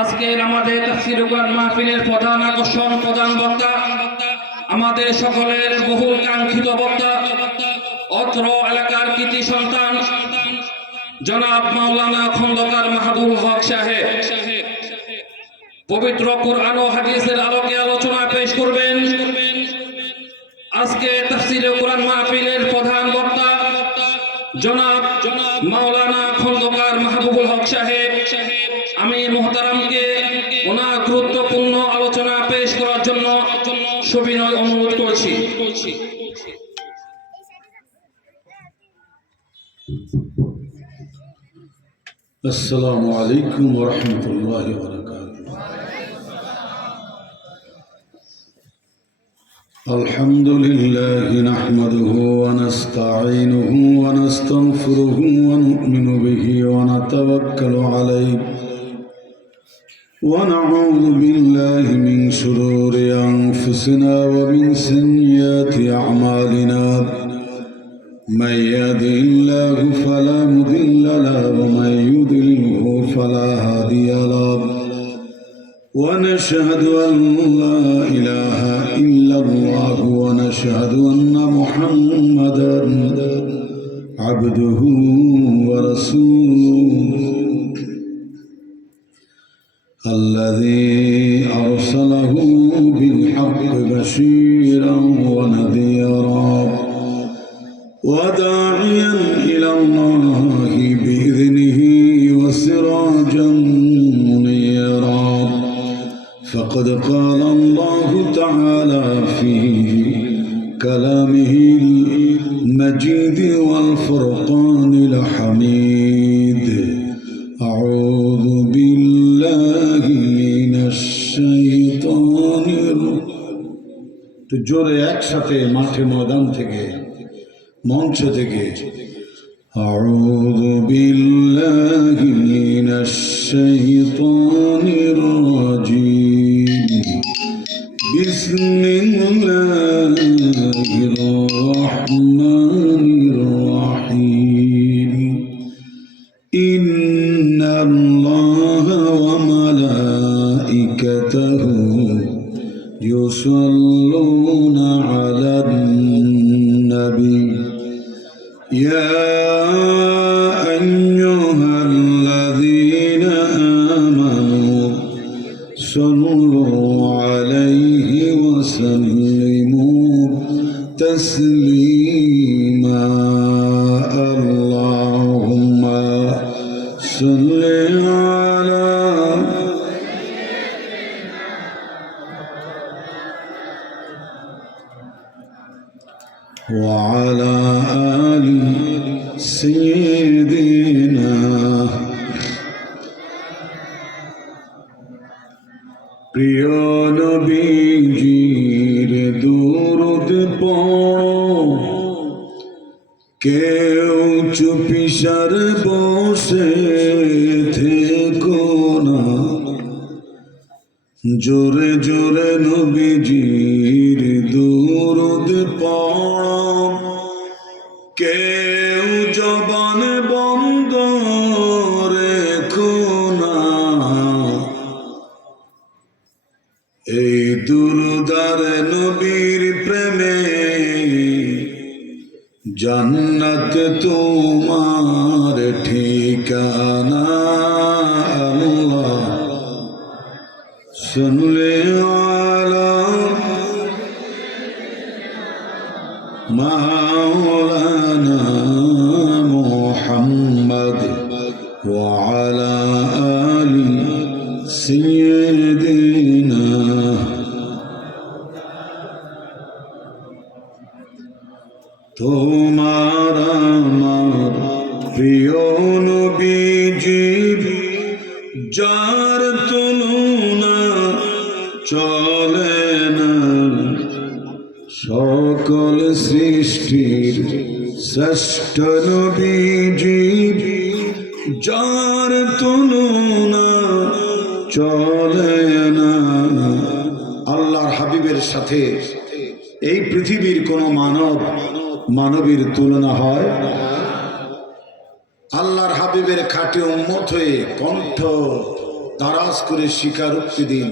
আজকের আমাদের তাফসীর কোরআন মাহফিলের প্রধান আকর্ষণ, প্রধান বক্তা, আমাদের সকলের বহুল কাঙ্ক্ষিত বক্তা, অত্র এলাকার কৃতি সন্তান জনাব মাওলানা খন্দকার মাহবুব হক সাহেব পবিত্র কোরআন ও হাদিসের আলোকে আলোচনা পেশ করবেন। আজকে তাফসীর কোরআন মাহফিলের প্রধান বক্তা জনাব মাওলানা খন্দকার মাহবুবুল হক সাহেব আমি মুহতারামকে ওনার গুরুত্বপূর্ণ আলোচনা পেশ করার জন্য সবিনয় অনুরোধ করছি। আসসালামু আলাইকুম ওয়া রাহমাতুল্লাহি ওয়া বারাকাতুহু। আলহামদুলিল্লাহি নাহমাদুহু ওয়া নাস্তাঈনুহু ওয়া নাস্তাগফিরুহু ওয়া নু'মিনু বিহি ওয়া নাতাওয়াক্কালু আলাইহি ওয়া নাউযু বিল্লাহি মিন শুরুরি আনফুসিনা ওয়া মিন সাইয়্যাতি আ'মালিনা। من يهده الله فلا مضل له ومن يضلله فلا هادي له ونشهد أن لا إله إلا الله ونشهد أن محمدا عبده ورسوله الذي أرسله بالحق بشيرا ونذيرا وداعيا إلى الله بإذنه وسراجا منيرا. فقد قال الله تعالى في كلامه المجيد والفرقان الحميد: أعوذ بالله من الشيطان তো জোরে একসাথে মাঠে ময়দান থেকে মঞ্চ থেকে আউযু বিল্লাহি মিনাশ শাইতানির রাজীম বিসমিল্লাহির রাহমানির রাহিম ইন্নাল্লাহা ওয়া মালাইকাতাহু ইউসাল্লুনা আলান নবী يا أيها الذين آمنوا صلوا عليه وسلموا تسليما. اللهم صل على وعلى آل سيدنا. প্রিয় নবীজির দুরূদ পড়ো, কেউ চুপিসার বসে থেকো না, জোরে জোরে নবীজির দুরূদ পড়ো, কেউ জবান বন্ধ রেখো না। এই দুরূদার নবীর প্রেমে জান্নাত তোমার ঠিকানা। আল্লাহ শুনলে আলা মাওলানা মুহাম্মদ ওয়া আলা আলি সাইয়্যিদিনা। তোমার আমার প্রিয় নবীজি, যার তুলনা চলে না, সকল সৃষ্টির শ্রেষ্ঠ নবীজি, যার তুলনা চলে না। আল্লাহর হাবিবের সাথে এই পৃথিবীর কোন মানবীর তুলনা হয়? আল্লাহর হাবিবের খাঁটি উম্মত হয়ে কণ্ঠ দারাজ করে স্বীকারোক্তি দিন,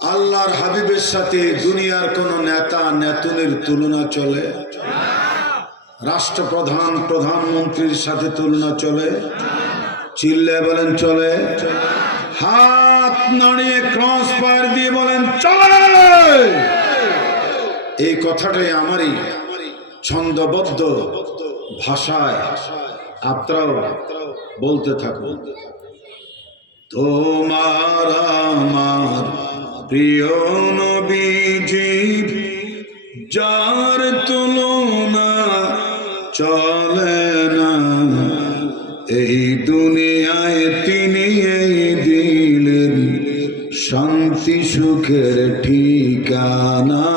আল্লাহর হাবিবের সাথে দুনিয়ার কোন নেতা নেতুনের তুলনা চলে? রাষ্ট্রপ্রধান প্রধানমন্ত্রীর সাথে তুলনা চলে? চিল্লে বলেন চলে? হাত নাড়িয়ে ক্রস ফায়ার দিয়ে বলেন চলে। এই কথাটাই আমারই ছন্দবদ্ধ ভাষায় আপনারাও বলতে থাকুন। তোমার আমার প্রিয় নবীজি, যার তুলনা চলে না এই দুনিয়ায়, তিনি এই দিলের শান্তি সুখের ঠিকানা।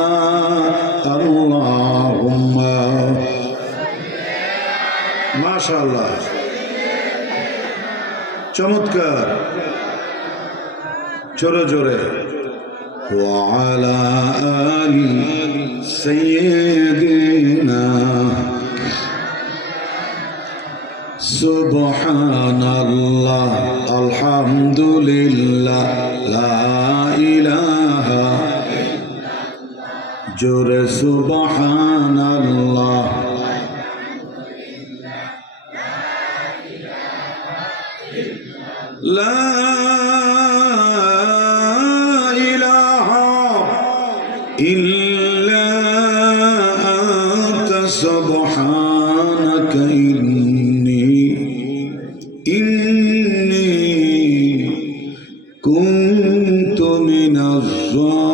আল্লাহুম্মা মাশাআল্লাহ, চমৎকার, জোরে জোরে। ওয়া আলা আলি সাইয়্যিদিনা সুবহানাল্লাহ আলহামদুলিল্লাহ লা ইলাহা, জোরে সুবহানাল্লাহ। লা ইলাহা ইল্লা আনতা সুবহানাকা ইন্নী কুনতু মিনাজ জালিমিন।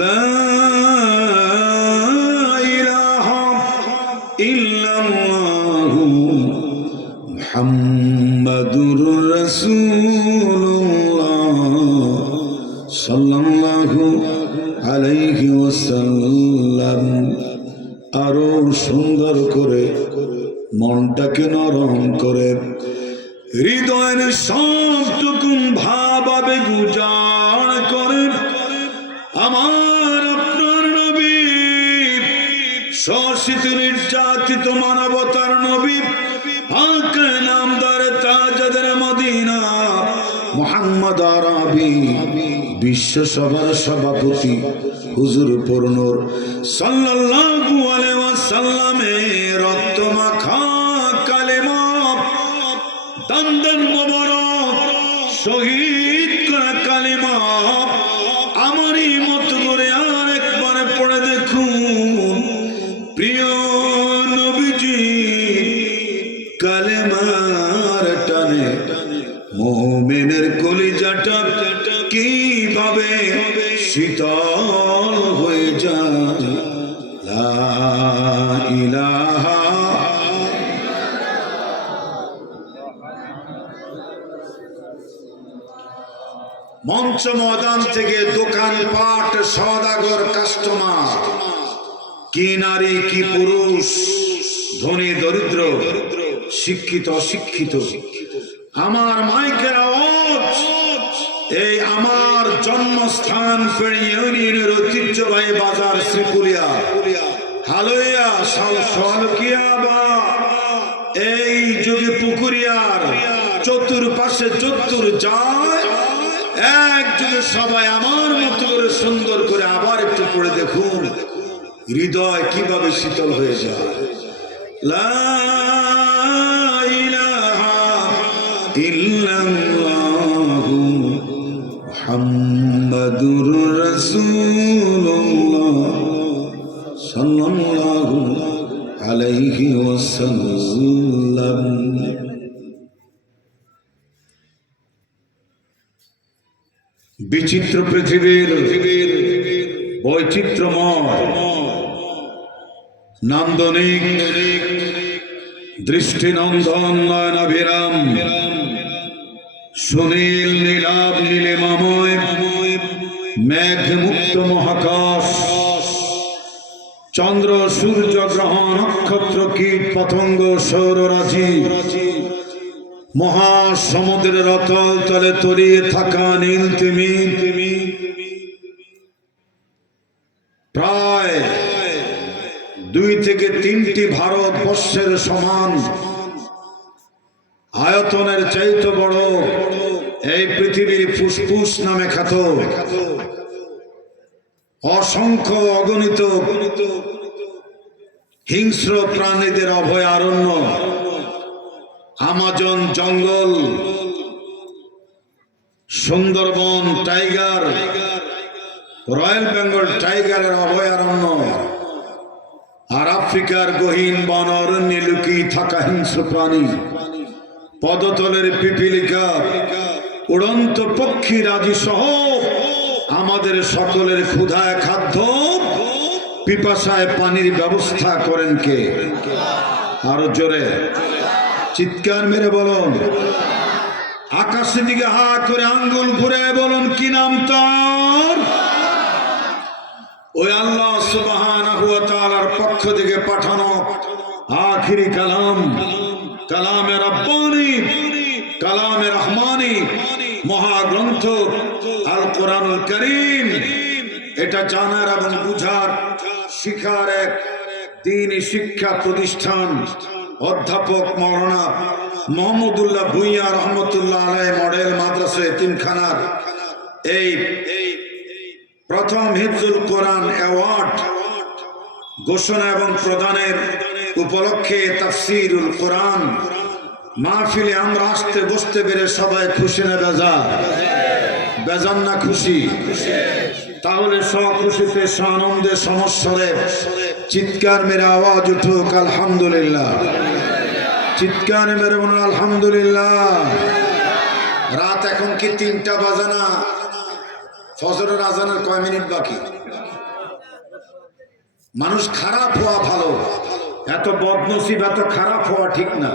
লা ইলাহা ইল্লাল্লাহু মুহাম্মাদুর রাসূলুল্লাহ সাল্লাল্লাহু আলাইহি ওয়াসাল্লাম। আরো সুন্দর করে মনটাকে নরম করে হৃদয়ের সবটুকু ভাব আবেগ উজাড় করে আমার আপনার নবী, শোষিত নির্যাতিত মানবতার নবী, আকে নামদার তাজদার মদিনা মুহাম্মদ আরবি বিশ্ব সভার সভাপতি হুজুর পূর্ণর সাল্লাল্লাহু আলাইহি ওয়াসাল্লামের রক্ত মাখা কালেমা দন্দন মোবারক শহীদ করা কালেমা আমারই মত করে আর একবার পড়ে দেখুন। প্রিয় নবীজি কালেমার টানে মুমিনের কলিজাটা কিভাবে শীতল হয়ে যায়। লা ইলাহা মঞ্চ ময়দান থেকে দোকান পাট সওদাগর কাস্টমার, কি নারী কি পুরুষ, ধনী দরিদ্র, শিক্ষিত অশিক্ষিত, আমার মাইকের আওয়াজ এই আমার জন্মস্থান পেড়ি ইউনিয়নের ঐতিহ্যবাহী বাজার শ্রীপুরিয়া হালইয়া সালকিয়া বা এই যুগে পুকুরিয়ার চতুর্পাশে চতুর যায় এক যুগে সবাই আমার মতো করে সুন্দর করে আবার একটু পড়ে দেখুন হৃদয় কিভাবে শীতল হয়ে যায়। লা ইলাহা ইল্লাল্লাহু মুহাম্মাদুর রাসূলুল্লাহ সাল্লাল্লাহু আলাইহি ওয়াসাল্লাম। বিচিত্র পৃথিবীর বৈচিত্র্যময় নান্দনিক দৃষ্টিনন্দন নয়নাভিরাম সুনীল নীলাভ নীলিমাময় মেঘমুক্ত মহাকাশ, চন্দ্র সূর্য গ্রহ নক্ষত্র কীট পতঙ্গ সৌররাশি, মহাসমুদ্রের অতল তলে তলিয়ে থাকা নীল তিমি, প্রায় 2 থেকে 3টি ভারতবর্ষের সমান আয়তনের চাইতে বড় এই পৃথিবীর ফুসফুস নামে খ্যাত অসংখ্য অগণিত হিংস্র প্রাণীদের অভয়ারণ্য আমাজন জঙ্গল, সুন্দরবন টাইগার, রয়্যাল বেঙ্গল টাইগারের অভয়ারণ্য, আর আফ্রিকার গহীন বন অরণ্যে লুকিয়ে থাকা হিংস্র প্রাণী, পদতলের পিপিলিকা, উড়ন্ত পক্ষী রাজি সহ আমাদের সকলের ক্ষুধায় খাদ্য পিপাসায় পানির ব্যবস্থা করেন কে? আরো জোরে চিৎকার মেরে বলুন। আকাশের দিকে হা করে আঙ্গুল ঘুরে বলুন কি নাম তার? ওই আল্লাহ সুবহানাহু ওয়া তাআলার পক্ষ থেকে পাঠানো আখিরি কালাম, কালামে রব্বানি, কালামে রহমানি মহাগ্রন্থ আল কোরআনুল কারীম। এটা জানার এবং বুঝার শিখার এক দ্বীনি শিক্ষা প্রতিষ্ঠান। অধ্যাপক মাওলানা মোহাম্মদুল্লাহ ভূঁইয়া রহমতুল্লাহ আলাইহি মডেল মাদ্রাসা এতিমখানার এই প্রথম হিফজুল কোরআন অ্যাওয়ার্ড ঘোষণা এবং প্রদানের উপলক্ষে তাফসীরুল কোরআন মাহফিলে আমরা আসতে বসতে পেরে সবাই খুশি না বেজার? বেজান না খুশি? তাহলে সখুশিতে সানন্দে সমস্বরে চিৎকার মেরে আওয়াজ উঠুক আলহামদুলিল্লাহ। চিৎকার মেরে বলুন আলহামদুলিল্লাহ। রাত এখন কি 3টা বাজে না? ফজরের আজানের কয় মিনিট বাকি? মানুষ খারাপ হওয়া ভালো, এত বদনসিব এত খারাপ হওয়া ঠিক না,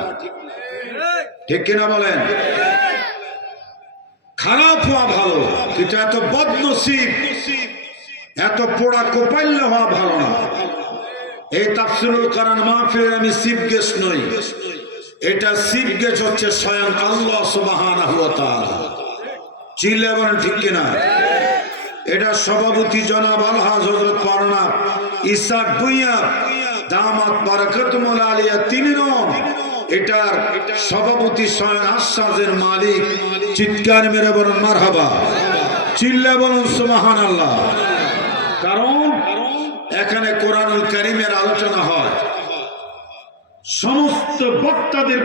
ঠিক কিনা বলেন? খারাপ হওয়া ভালো, কিন্তু এত বদনসিব এত পোড়া কোপাইল্য হওয়া ভালো না। এই তাফসীরুল কোরআন মাহফিলে আমি চিফ গেস্ট নই, এটা চিফ গেস্ট হচ্ছে স্বয়ং আল্লাহ সুবহানাহু ওয়া তাআলা। চিল্লা বলেন ঠিক কিনা? এটা সভাপতি জনাব আলহাজ হযরত মাওলানা ইসহাক ভূঁইয়া দামাত বারাকাতুল আলিয়া তিনি নন, এটার সভাপতি স্বয়ং আশ্বাসের মালিক। চিৎকার মেরে বলুন মারহাবা, চিল্লা বলুন সুবহানাল্লাহ। কারণ এখানে কোরআনুল কারীমের আলোচনা হয়, সমস্ত বক্তাদের